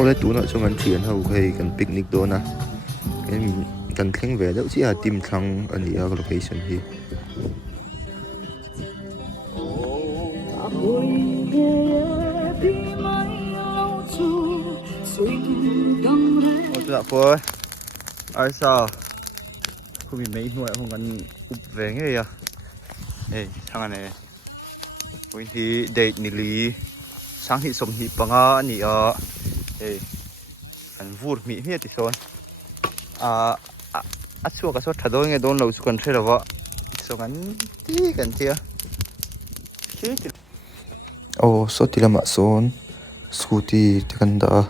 có lẽ tụ nó cho ngắn Țhian hầu hay cần picnic đó na cái cần khen về đâu chỉ là tìm thằng ở địa location hi dạ cô ai sao không bị mấy nuôi không cần ụp về nghe à ê thằng này với thì date nị lý sáng thì sống thì bằng nị ê anh vụt mỹ hết thì thôi xua cái số thật đôi nghe đón lâu suy cần chơi là vợ số ngắn tí cần kia số thì làm số scooty thì cần đã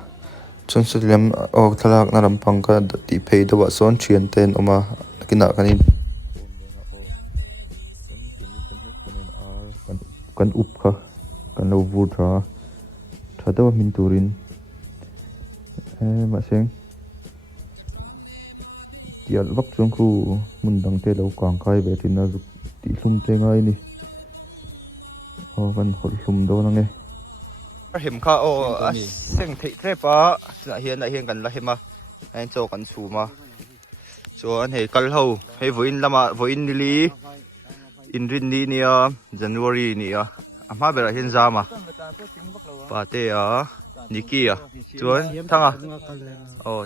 chọn số làm thằng nào làm bằng cái đi pay đó vợ số Țhian tên mà cái nào cái này kan up kha kan lo vu tha thada min turin ma seng tial vak chung khu mun dang te lo kang kai ve tin na ti hlum te ngai ni van hol hlum do na nge hem kha seng thei tre pa hian kan la hema an cho kan chu ma cho an he kal ho he voin lama voin li in rin ni nia January nia ama bera hin zama pa te niki chuan thanga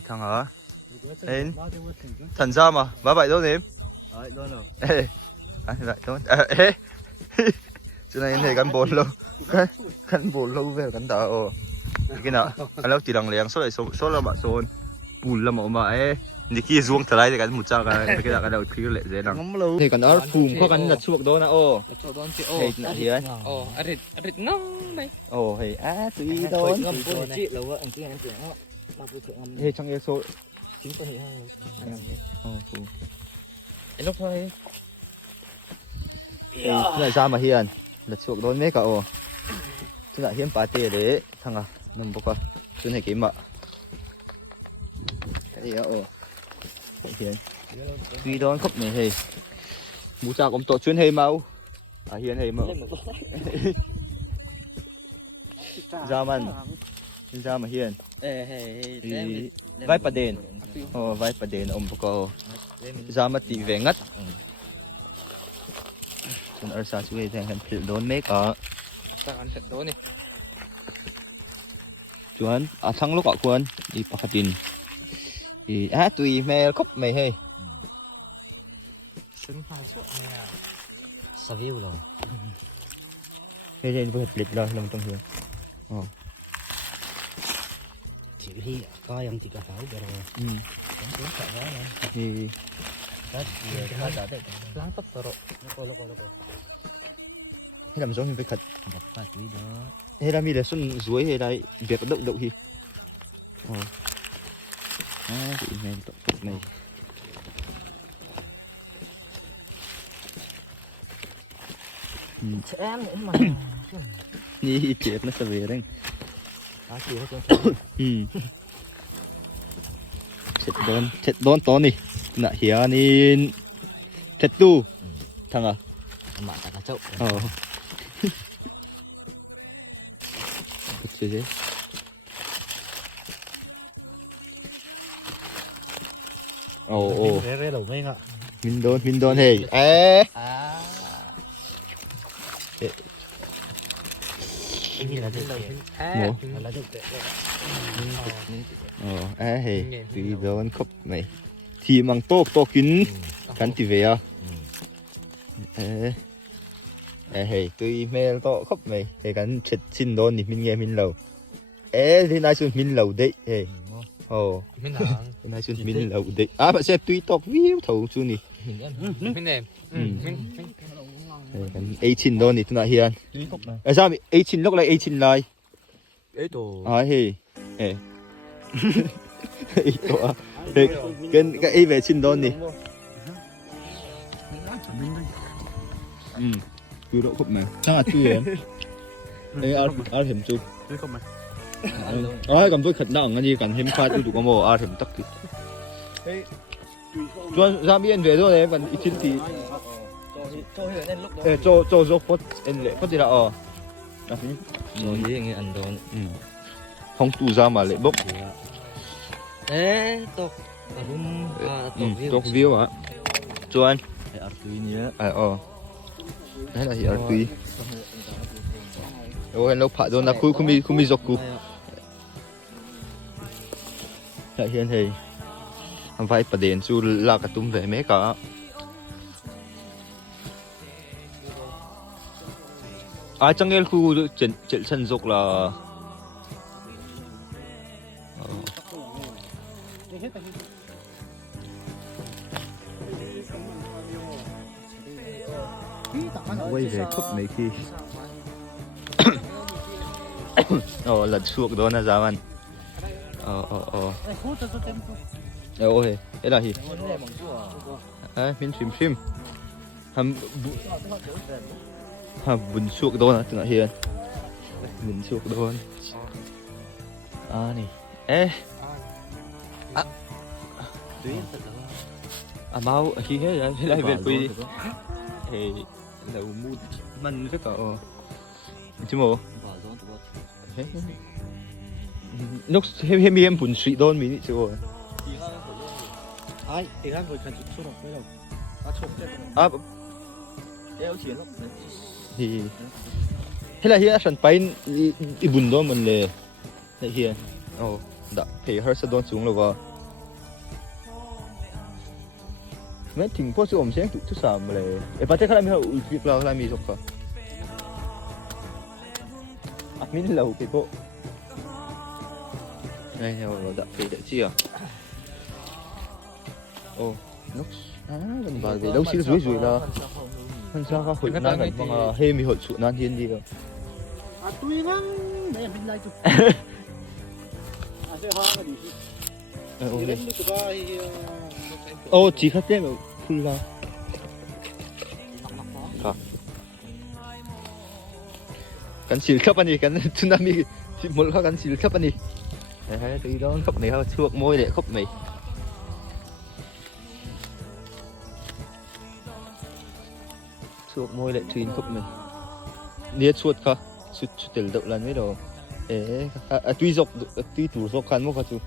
thanga en thần zama ba vậy đâu em lại thôi chỗ này này gắn bồn lâu về gắn tàu cái nào anh lâu chỉ đằng liền số là bạn số bùn là mẫu mà Niki zuông thật đấy cái một trang cái là cái đầu khi lệ dễ nặng thì còn arpum có cái là chuột đó nè thì là gì ấy arit ngâm này thì tùy đó chị là vợ anh kia anh tưởng thì trong cái số chính có thể hay lúc thôi lại ra mà hiền là chuột đó mấy cậu chứ lại hiếm party đấy thằng nằm bốc coi chứ này cái mợ cái gì hiền tuy đó khóc này thì mũ cha cũng tổ chuyên hay mau hiền hay mau ra mà hiền Vaipa đền Vaipa đền ông bố ra mà tỉ về ngất còn ở xa chú ấy thì hành thịt đốn mấy cả ăn thịt đốn này chuan thằng lúc họ quân đi bạc tin thì tùy mẹ khóc mày hay sưng hai suốt này sao view rồi thế nên vừa lịch rồi nằm trong here chỉ hi coi em chỉ cả tháo được rồi cũng cũng sợ quá này thì cái đã đấy láng tóc rồi nó coi thế làm giống như với thật một vài túi đó thế là mi để xuân dưới hay đây việc động động hi thì mẹ tập này em nữa mà ni chết nó sẽ về đấy chết đón to nè nãy hiền in chết tu thằng mà ta cá chậu chứ thế rê đầu mấy ngạ min đôn hey cái gì là thế là hey tùy đón khóc này thì mang to kín cắn thì về hey tùy mẹ to khóc này thì cắn chết xin đón thì mình nghe mình lầu thì nay xuân mình lầu đấy hey mình nay xuân mình lầu đấy bạn xem tùy to view thầu xuân nè mình em mình 18 đón thì tôi nói hiền sao bị 18 lúc này 18 lại ấy tổ hey cái về xin đón đi cứ độ khúc này chắc là tùy đấy ăn hiểm chú không mà cầm tôi khẩn nặng cái gì cần hiểm khai tôi đủ có mồ ăn hiểm tắc kì cho ra biển về thôi đấy vẫn ít chín tí cho phốt em lệ phốt gì đó rồi với anh đón hong tu ra mà lại bốc. Ê, tộc arpum Tộc view ạ. Chuan. arpum nhé. Đấy là hiểu tùy. Ôi nó phá rồi là kumi zoku. Lại hiện thì Vaipa đèn chú là cả tum về mấy cả. Ai chẳng nghe khu chợ chân dục là quay về khúc này khi lật xuống đó là sao anh ôi thế là gì hmin phim bún xuống đó là từng hiền bún xuống đó này mau khi thế lại về quy thì đầu mút mình rất là chứ mồ lúc em bún suy đôn mình chứ mồ ai thì ăn rồi cần chút số đâu đeo tiền lắm thì thế là hiện sản phẩm đi bún đó mình là lại hiện đã phải hơi sẽ đón xuống rồi vào mấy thằngพ่อซื้อผมเสียงตุทุกสามเลยประเทศเขาไม่เอาวิปลาเขามีสกปรกมินเราไปพวกนี่เราดับไปได้จีอ่ะนกมันบาดเลยเราซื้อสวยๆแล้วมันซาเขาหุ่นนั่นกันบางเฮมีหุ่นสุดนั่นเทียนดีอ่ะตุ้ยมั้งไม่เป็นไรจุ๊chỉ khát thế mà full ra cắn xỉu khắp anh đi cắn tsunami một khắc cắn xỉu khắp anh đi từ đó khắp này hơi chuột môi để khắp này chuột môi để thuyền khắp này niết chuột cả chuột tiểu đậu lần mấy đồ tuy tủ dọc khăn một cái chú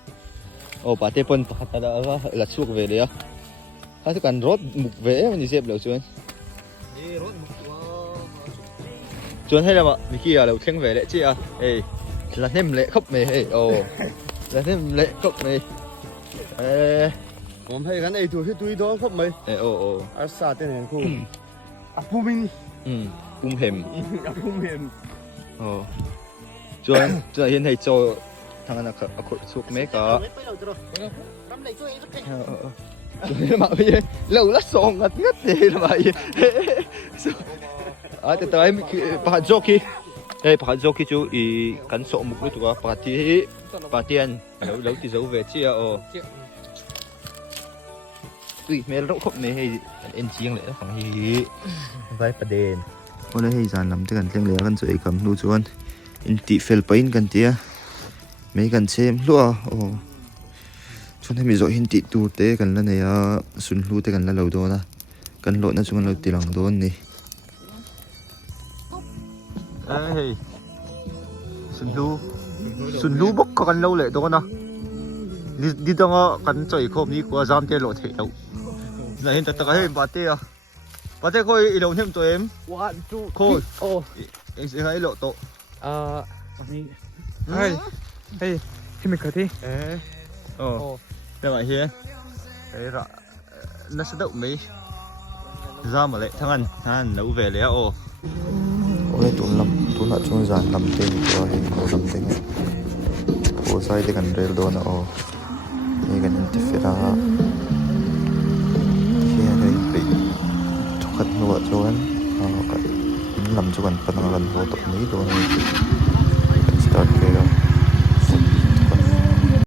bà tê pon bà đã là chuột về đấy áถ้าจะกันรถหมุกเวมันจะเจ็บเหรอชวนชวนให้เราอะมีกี่อะเราแข่งเวเลยจีอะlà nem lệ khóc mày là nem lệ khóc màyผมให้กันไอ้ตัวที่ตุ้ยโดนครับไหมอาซาเต้นคู่อ่ะพูมินปุ้มเห็ม อ่ะพูมินชวนเห็นให้โจทางนั้นก็สุกเมกะmà bây giờ lâu lắm sòng ngắt ngắt gì là vậy từ tới bà jockey bà jockey chú ý cắn sọ mục với tụi bà tiền lâu thì giấu về chia tùy mẹ nó không mẹ hay em chiang lại khoảng gì vai bà đền hôm nay hay dàn nằm tới gần tiếng lẻ gần sợi cầm nuôi chuan in tị phèn pain gần tia mấy gần xem lúa cho nên Mizo hiện tị tu tế gần là này xuân lu tế gần là lâu đó na gần lộn nó xuống lâu tị lòng đó nè xuân lu bốc có gần lâu lệ đó na đi đâu gần chơi không đi qua giam tê lộ thể đâu là hiện tại tất cả hết bà tê coi ý đầu thêm tụi em khôi em sẽ thấy lộ tổ hey thì mình có đi các bạn hiền nó sẽ động mấy ra mà lại thằng ăn nấu về lấy ô đây tụi nó chung dàn làm tên của hình của làm tên ô sai thì cần rail đó nó như gần thì phải ra khi đây bị chọc khát nuột cho anh cái làm cho gần phần gần vô tập ní đó start cái đó